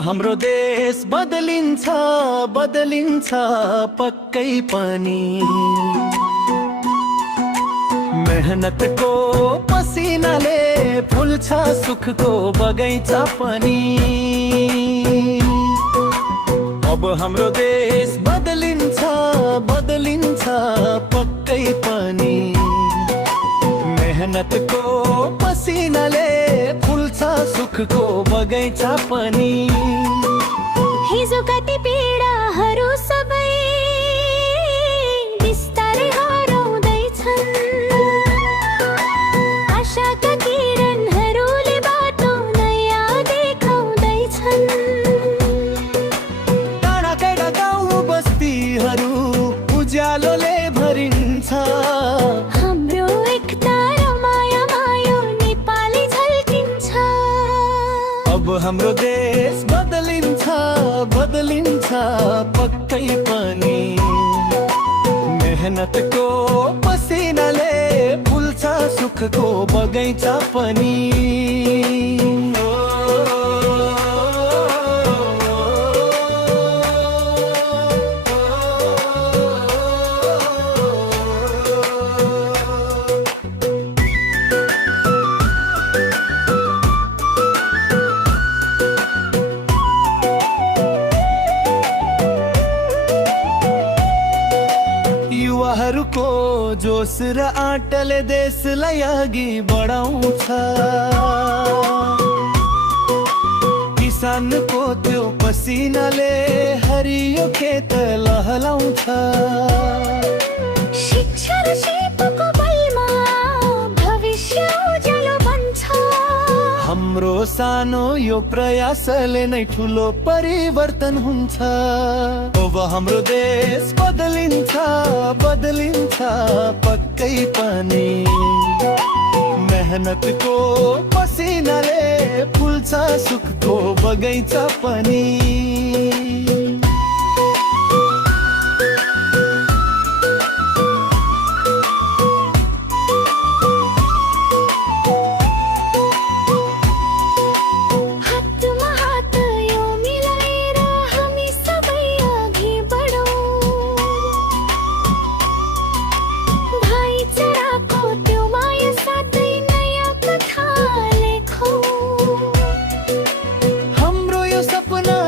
हाम्रो देश बदलिन्छ बदलिन्छ पक्कै पनि। मेहनतको पसिनाले फुल्छ सुखको बगैँचा पनि। अब हाम्रो देश बदलिन्छ बदलिन्छ पक्कै पनि। मेहनतको पसिनाले फुल्छ सुखको बगैँचा पनि। हिजो कति पीडाहरू सबै बिस्तारै हराउँदैछन्। आशाका किरणहरूले बाटो नयाँ देखाउँदैछन्। टाढा टाढा गाउँ बस्तीहरू उज्यालोले भरिन्छ। हाम्रो एकता र माया माया नेपाली झल्किन्छ। अब हाम्रो देश बदलिन्छ बदलिन्छ पक्कै पनि। मेहनतको पसिनाले फुल्छ सुखको बगैँचा पनि। युवाहरूको जोस र आँटले देशलाई अघि बढाउँछ। किसानको त्यो पसिनाले हरियो खेत लहलाउँछ। शिक्षा र शिल्पको बलमा भविष्य उज्यालो बन्छ। हाम्रो सानो यो प्रयासले नै ठुलो परिवर्तन हुन्छ। अब हाम्रो देश बदलिन्छ बदलिन्छ पक्कै पनि। मेहनतको पसिनाले फुल्छ सुखको बगैँचा पनि।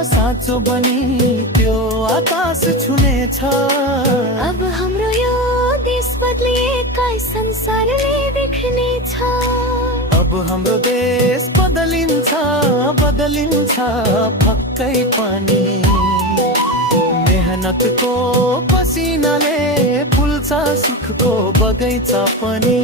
साँचो बनी त्यो आकाश छुनेछ। अब हाम्रो यो देश बदलिएका संसारले देख्नेछ। अब हाम्रो देश बदलिन्छ बदलिन्छ पक्कै पनि। मेहनतको पसिनाले फुल्छ सुखको बगैँचा पनि।